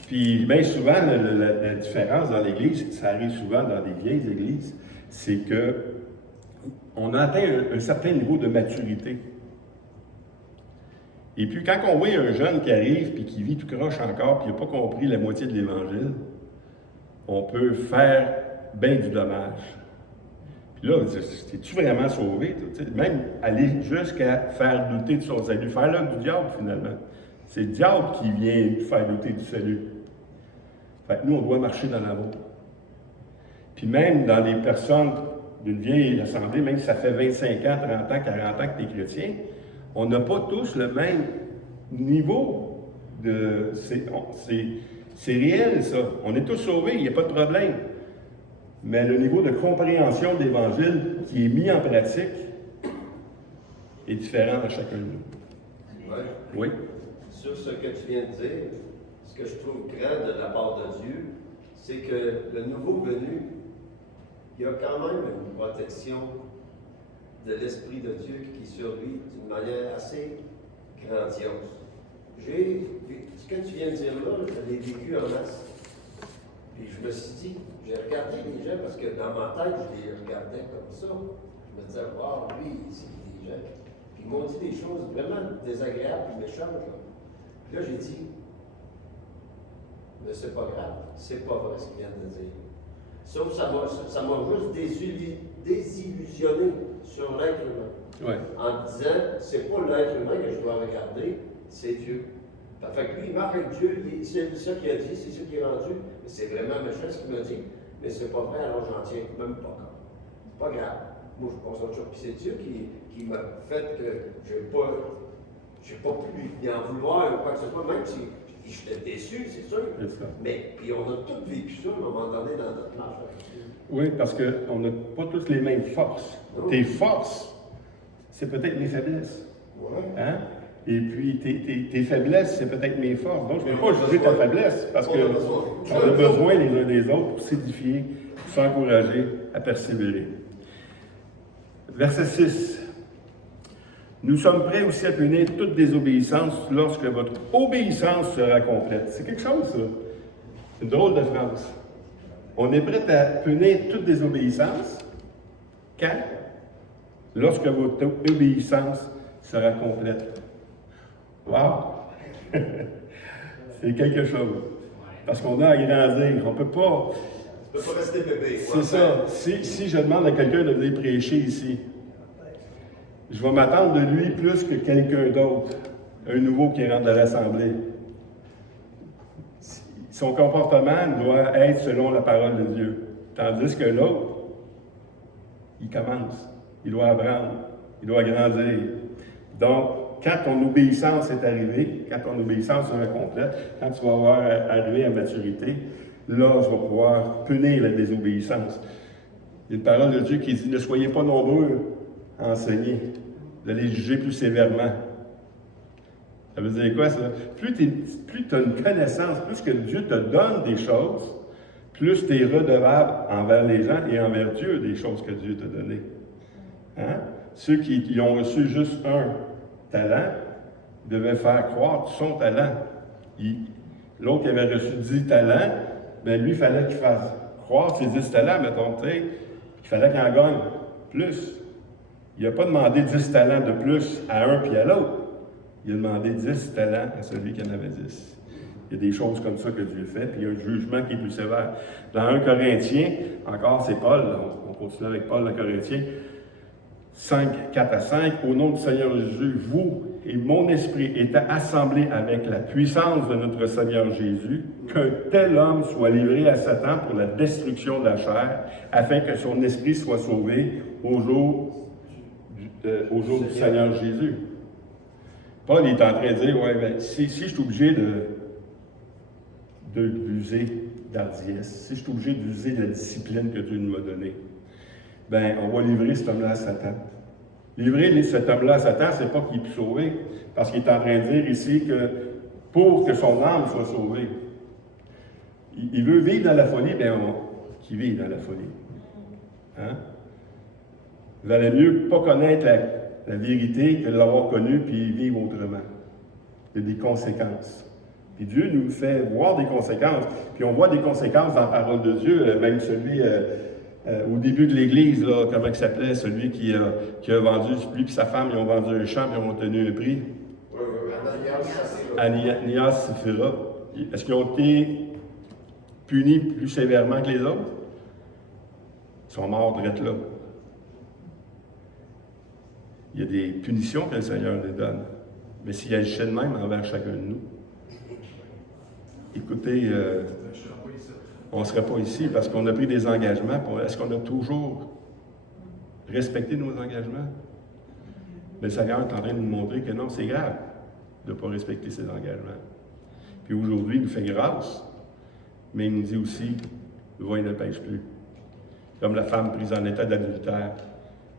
Puis bien souvent, la différence dans l'Église, ça arrive souvent dans des vieilles églises, c'est que on a atteint un certain niveau de maturité. Et puis quand on voit un jeune qui arrive puis qui vit tout croche encore puis qui n'a pas compris la moitié de l'Évangile, on peut faire bien du dommage. Puis là, es-tu vraiment sauvé? Même aller jusqu'à faire douter de son salut, faire l'œuvre du diable finalement. C'est le diable qui vient faire douter du salut. Fait que nous, on doit marcher dans l'amour. Puis même dans les personnes d'une vieille assemblée, même si ça fait 25 ans, 30 ans, 40 ans que tu es chrétien, on n'a pas tous le même niveau de... C'est réel, ça. On est tous sauvés, il n'y a pas de problème. Mais le niveau de compréhension de l'Évangile qui est mis en pratique est différent à chacun de nous. Ouais. Oui? Sur ce que tu viens de dire, ce que je trouve grand de la part de Dieu, c'est que le nouveau venu, il y a quand même une protection de l'Esprit de Dieu qui est sur lui d'une manière assez grandiose. Ce que tu viens de dire là, je l'ai vécu en masse. Puis je me suis dit, j'ai regardé les gens parce que dans ma tête, je les regardais comme ça. Je me disais, wow, lui, c'est des gens. Puis ils m'ont dit des choses vraiment désagréables et méchantes. Puis là, j'ai dit, mais c'est pas grave, c'est pas vrai ce qu'ils viennent de dire. Sauf que ça m'a juste désillusionné sur l'être humain. Ouais. En disant, c'est pas l'être humain que je dois regarder, c'est Dieu. Fait que lui, il marche avec Dieu, c'est ça qu'il a dit, c'est ça qui est rendu. Mais c'est vraiment méchant ce qu'il m'a dit, mais c'est pas vrai, alors j'en tiens même pas compte. C'est pas grave. Moi, je pense autre chose. Puis c'est Dieu qui m'a fait que j'ai pas pu lui en vouloir ou quoi que ce soit, même si j'étais déçu, c'est sûr. C'est ça. Mais puis on a tous vécu ça à un moment donné dans notre marche avec Dieu. Oui, parce qu'on n'a pas tous les mêmes forces. Non. Tes forces, c'est peut-être mes faiblesses. Ouais. Hein? Et puis, tes faiblesses, c'est peut-être mes forces. Donc, je ne peux pas juger ta faiblesse, parce qu'on a besoin les uns des autres pour s'édifier, pour s'encourager à persévérer. Verset 6. Nous sommes prêts aussi à punir toute désobéissance lorsque votre obéissance sera complète. C'est quelque chose, ça. C'est une drôle de phrase. On est prêt à punir toute désobéissance quand? lorsque votre obéissance sera complète. Wow! C'est quelque chose. Parce qu'on a à grandir. On ne peut pas. Tu ne peux pas rester bébé. C'est ça. Si je demande à quelqu'un de venir prêcher ici, je vais m'attendre de lui plus que quelqu'un d'autre, un nouveau qui rentre dans l'Assemblée. Son comportement doit être selon la parole de Dieu. Tandis que l'autre, il commence. Il doit apprendre. Il doit grandir. Donc, quand ton obéissance est arrivée, quand ton obéissance sera complète, quand tu vas avoir arrivé à maturité, là, tu vas pouvoir punir la désobéissance. Il y a une parole de Dieu qui dit « Ne soyez pas nombreux à enseigner, de les juger plus sévèrement. » Ça veut dire quoi, ça? Plus tu as une connaissance, plus que Dieu te donne des choses, plus tu es redevable envers les gens et envers Dieu des choses que Dieu t'a données. Hein? Ceux qui ont reçu juste un talent devaient faire croire son talent. L'autre qui avait reçu 10 talents, bien lui, il fallait qu'il fasse croire ses 10 talents, mettons, il fallait qu'il en gagne plus. Il n'a pas demandé 10 talents de plus à un puis à l'autre. Il a demandé 10 talents à celui qui en avait 10. Il y a des choses comme ça que Dieu fait, puis il y a un jugement qui est plus sévère. Dans 1 Corinthiens, encore c'est Paul, on continue avec Paul dans Corinthiens, 5, 4 à 5, « Au nom du Seigneur Jésus, vous et mon esprit étant assemblés avec la puissance de notre Seigneur Jésus, qu'un tel homme soit livré à Satan pour la destruction de la chair, afin que son esprit soit sauvé au jour du Seigneur Jésus. » Paul est en train de dire, ouais, ben, si je suis obligé d'user d'hardiesse, si je suis obligé d'user la discipline que Dieu m'a donnée, ben, on va livrer cet homme-là à Satan. Livrer cet homme-là à Satan, c'est pas qu'il peut sauver, parce qu'il est en train de dire ici que pour que son âme soit sauvée, il veut vivre dans la folie, bien, qu'il vive dans la folie. Hein? Il valait mieux pas connaître la vérité que de l'avoir connue puis vivre autrement. Il y a des conséquences. Puis Dieu nous fait voir des conséquences. Puis on voit des conséquences dans la parole de Dieu, même celui au début de l'Église, là, comment il s'appelait, celui qui a vendu, lui et sa femme, ils ont vendu un champ et ils ont obtenu un prix. Ananias, Saphira. Est-ce qu'ils ont été punis plus sévèrement que les autres? Ils sont morts direct là. Il y a des punitions que le Seigneur nous donne. Mais s'il agissait de même envers chacun de nous, écoutez, on ne serait pas ici parce qu'on a pris des engagements. Est-ce qu'on a toujours respecté nos engagements? Mais le Seigneur est en train de nous montrer que non, c'est grave de ne pas respecter ses engagements. Puis aujourd'hui, il nous fait grâce, mais il nous dit aussi, va et ne pêche plus. Comme la femme prise en état d'adultère.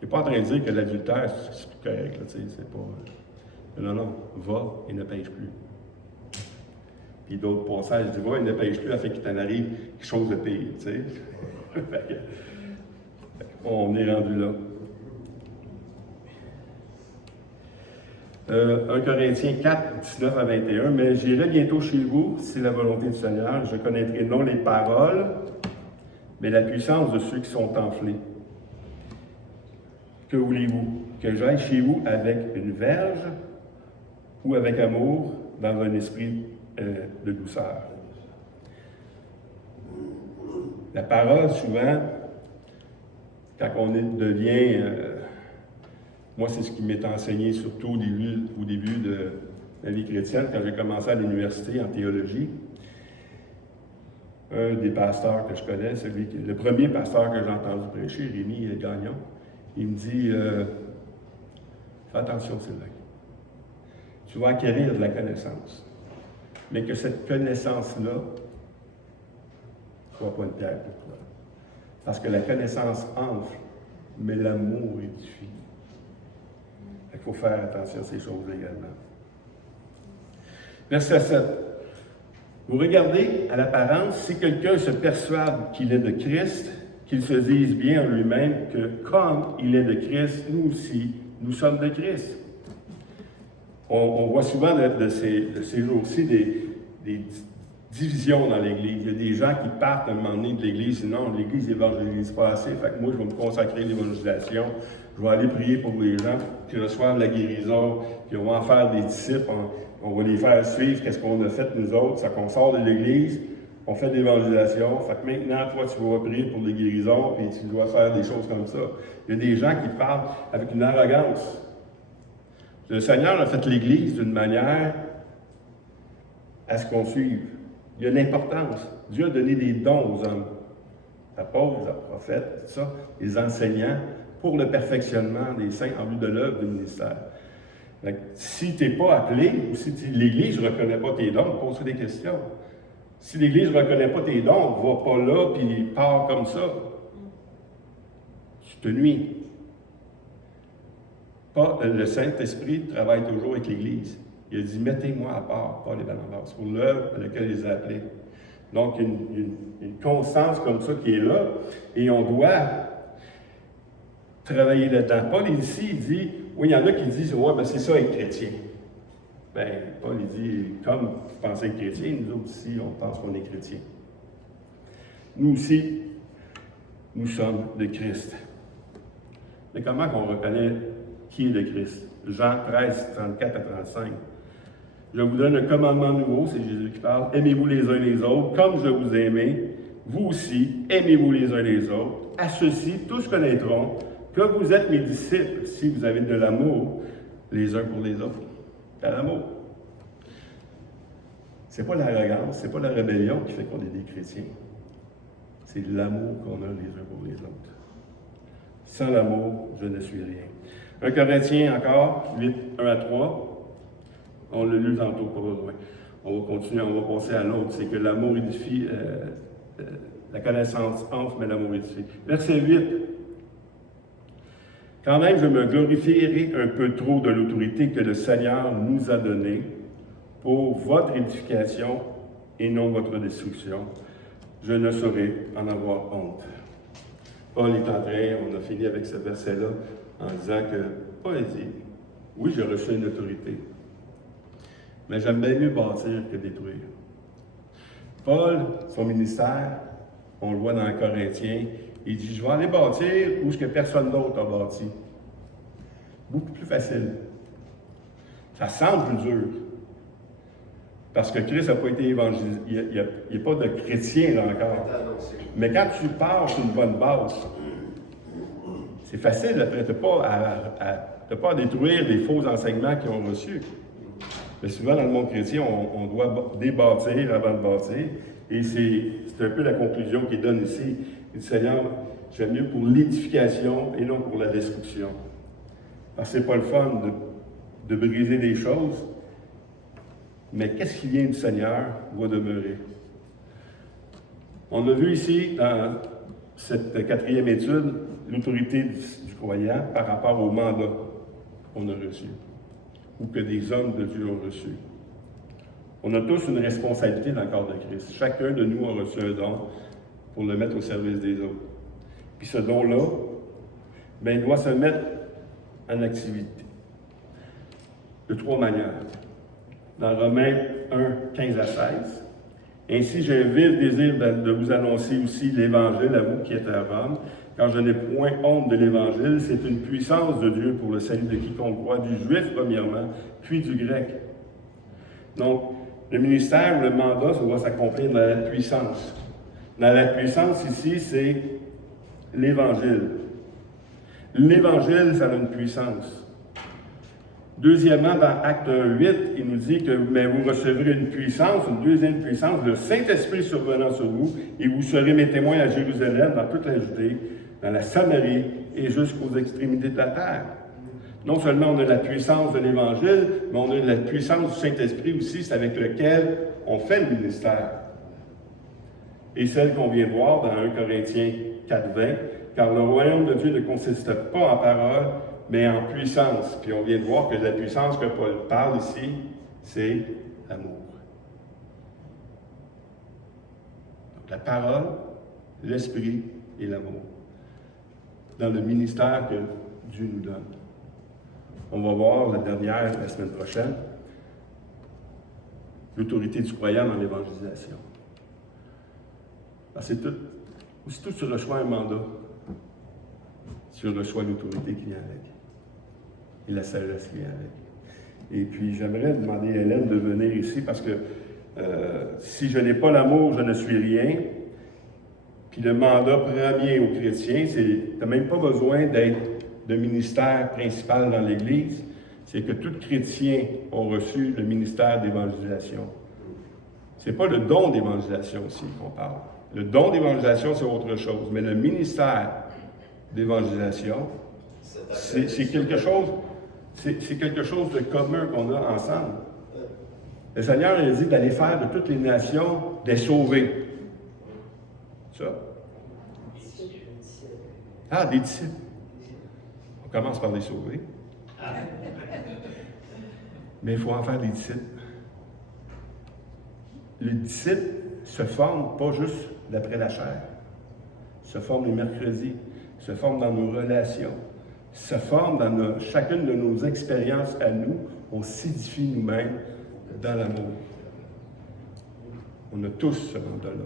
Il n'est pas en train de dire que l'adultère, c'est plus correct, là, c'est pas... Non, va et ne pêche plus. Puis d'autres passages, il dit, va et ne pêche plus afin qu'il t'en arrive quelque chose de pire, tu sais. On est rendu là. 1 Corinthiens 4, 19 à 21, « Mais j'irai bientôt chez vous, si la volonté du Seigneur, je connaîtrai non les paroles, mais la puissance de ceux qui sont enflés. Que voulez-vous? Que j'aille chez vous avec une verge ou avec amour dans un esprit de douceur? » La parole, souvent, quand on devient... moi, c'est ce qui m'est enseigné surtout au début de ma vie chrétienne, quand j'ai commencé à l'université en théologie. Un des pasteurs que je connais, le premier pasteur que j'ai entendu prêcher, Rémi Gagnon, il me dit, fais attention, Sylvain. Tu vas acquérir de la connaissance. Mais que cette connaissance-là ne soit pas une pierre pour toi. Parce que la connaissance enfle, mais l'amour édifie. Il faut faire attention à ces choses également. Verset 7. Vous regardez à l'apparence, si quelqu'un se persuade qu'il est de Christ, qu'il se dise bien en lui-même que comme il est de Christ, nous aussi, nous sommes de Christ. On voit souvent de ces jours-ci des division dans l'Église. Il y a des gens qui partent à un moment donné de l'Église, sinon l'Église n'évangélise pas assez, fait que moi je vais me consacrer à l'évangélisation, je vais aller prier pour les gens qui reçoivent la guérison, puis on va en faire des disciples, on va les faire suivre qu'est-ce qu'on a fait nous autres, ça qu'on sort de l'Église, on fait de l'évangélisation, fait que maintenant toi tu vas prier pour les guérisons, puis tu dois faire des choses comme ça. Il y a des gens qui parlent avec une arrogance. Le Seigneur a fait l'Église d'une manière à ce qu'on suive. Il y a une importance. Dieu a donné des dons aux hommes. Apôtres, prophètes, tout ça, les enseignants, pour le perfectionnement des saints en vue de l'œuvre du ministère. Donc, si tu n'es pas appelé, ou si l'Église ne reconnaît pas tes dons, pose-toi des questions. Si l'Église ne reconnaît pas tes dons, va pas là, puis pars comme ça. Tu te nuis. Le Saint-Esprit travaille toujours avec l'Église. Il a dit, mettez-moi à part, pas les Barnabas, pour l'œuvre à laquelle il les a appelés. Donc, il y a une constance comme ça qui est là, et on doit travailler là-dedans. Paul, ici, il dit, oui, il y en a qui disent, ouais, ben c'est ça être chrétien. Ben, Paul, il dit, comme vous pensez être chrétien, nous autres ici, on pense qu'on est chrétien. Nous aussi, nous sommes de Christ. Mais comment qu'on reconnaît qui est de Christ? Jean 13, 34 à 35. Je vous donne un commandement nouveau, c'est Jésus qui parle. Aimez-vous les uns les autres, comme je vous ai aimé. Vous aussi, aimez-vous les uns les autres. À ceci, tous connaîtront que vous êtes mes disciples, si vous avez de l'amour les uns pour les autres. C'est l'amour. C'est pas l'arrogance, c'est pas la rébellion qui fait qu'on est des chrétiens. C'est l'amour qu'on a les uns pour les autres. Sans l'amour, je ne suis rien. 1 Corinthiens encore, 8, 1 à 3. On l'a lu tantôt, pas besoin. On va continuer, on va passer à l'autre. C'est que l'amour édifie, la connaissance enfle, mais l'amour édifie. Verset 8. Quand même, je me glorifierai un peu trop de l'autorité que le Seigneur nous a donnée pour votre édification et non votre destruction. Je ne saurais en avoir honte. Paul est en train, on a fini avec ce verset-là, en disant que Paul dit, oui, j'ai reçu une autorité, mais j'aime bien mieux bâtir que détruire. Paul, son ministère, on le voit dans Corinthiens, il dit, je vais aller bâtir où ce que personne d'autre a bâti. Beaucoup plus facile. Ça semble plus dur. Parce que Christ n'a pas été évangélisé. Il n'y a pas de chrétien là encore. Mais quand tu pars sur une bonne base, c'est facile après. Tu n'as pas à détruire les faux enseignements qu'ils ont reçus. Mais souvent, dans le monde chrétien, on doit débâtir avant de bâtir. Et c'est un peu la conclusion qu'il donne ici. Il dit, Seigneur, j'aime mieux pour l'édification et non pour la destruction. Parce que ce n'est pas le fun de briser des choses. Mais qu'est-ce qui vient du Seigneur va demeurer. On a vu ici, dans cette 4e étude, l'autorité du croyant par rapport au mandat qu'on a reçu, ou que des hommes de Dieu ont reçu. On a tous une responsabilité dans le corps de Christ. Chacun de nous a reçu un don pour le mettre au service des autres. Puis ce don-là, il doit se mettre en activité de 3 manières. Dans Romains 1, 15 à 16. Ainsi, j'ai un vif désir de vous annoncer aussi l'Évangile à vous qui êtes à Rome, car je n'ai point honte de l'Évangile. C'est une puissance de Dieu pour le salut de quiconque croit, du juif premièrement, puis du grec. Donc, le ministère ou le mandat, ça va s'accomplir dans la puissance. Dans la puissance ici, c'est l'Évangile. L'Évangile, ça a une puissance. Deuxièmement, dans Acte 1:8, il nous dit que vous recevrez une puissance, une deuxième puissance, le Saint-Esprit survenant sur vous, et vous serez mes témoins à Jérusalem, dans toute la Judée, dans la Samarie et jusqu'aux extrémités de la terre. Non seulement on a la puissance de l'Évangile, mais on a la puissance du Saint-Esprit aussi, c'est avec lequel on fait le ministère. Et celle qu'on vient de voir dans 1 Corinthiens 4:20, car le royaume de Dieu ne consiste pas en parole, mais en puissance. Puis on vient de voir que la puissance que Paul parle ici, c'est l'amour. Donc la parole, l'esprit et l'amour. Dans le ministère que Dieu nous donne. On va voir la dernière la semaine prochaine. l'autorité du croyant dans l'évangélisation. C'est tout. Aussitôt que tu reçois un mandat, tu reçois l'autorité qui vient avec. Et la sagesse qui vient avec. Et puis, j'aimerais demander à Hélène de venir ici parce que si je n'ai pas l'amour, je ne suis rien. Puis le mandat premier aux chrétiens, c'est tu n'as même pas besoin d'être de ministère principal dans l'Église. C'est que tous les chrétiens ont reçu le ministère d'évangélisation. Ce n'est pas le don d'évangélisation aussi qu'on parle. Le don d'évangélisation, c'est autre chose. Mais le ministère d'évangélisation, c'est quelque chose, c'est quelque chose de commun qu'on a ensemble. Le Seigneur a dit d'aller faire de toutes les nations des sauvés. Ça. Ah, des disciples. On commence par les sauver. Mais il faut en faire des disciples. Les disciples se forment pas juste d'après la chair. Se forment les mercredis, se forment dans nos relations, se forment dans chacune de nos expériences à nous. On s'édifie nous-mêmes dans l'amour. On a tous ce mandat-là.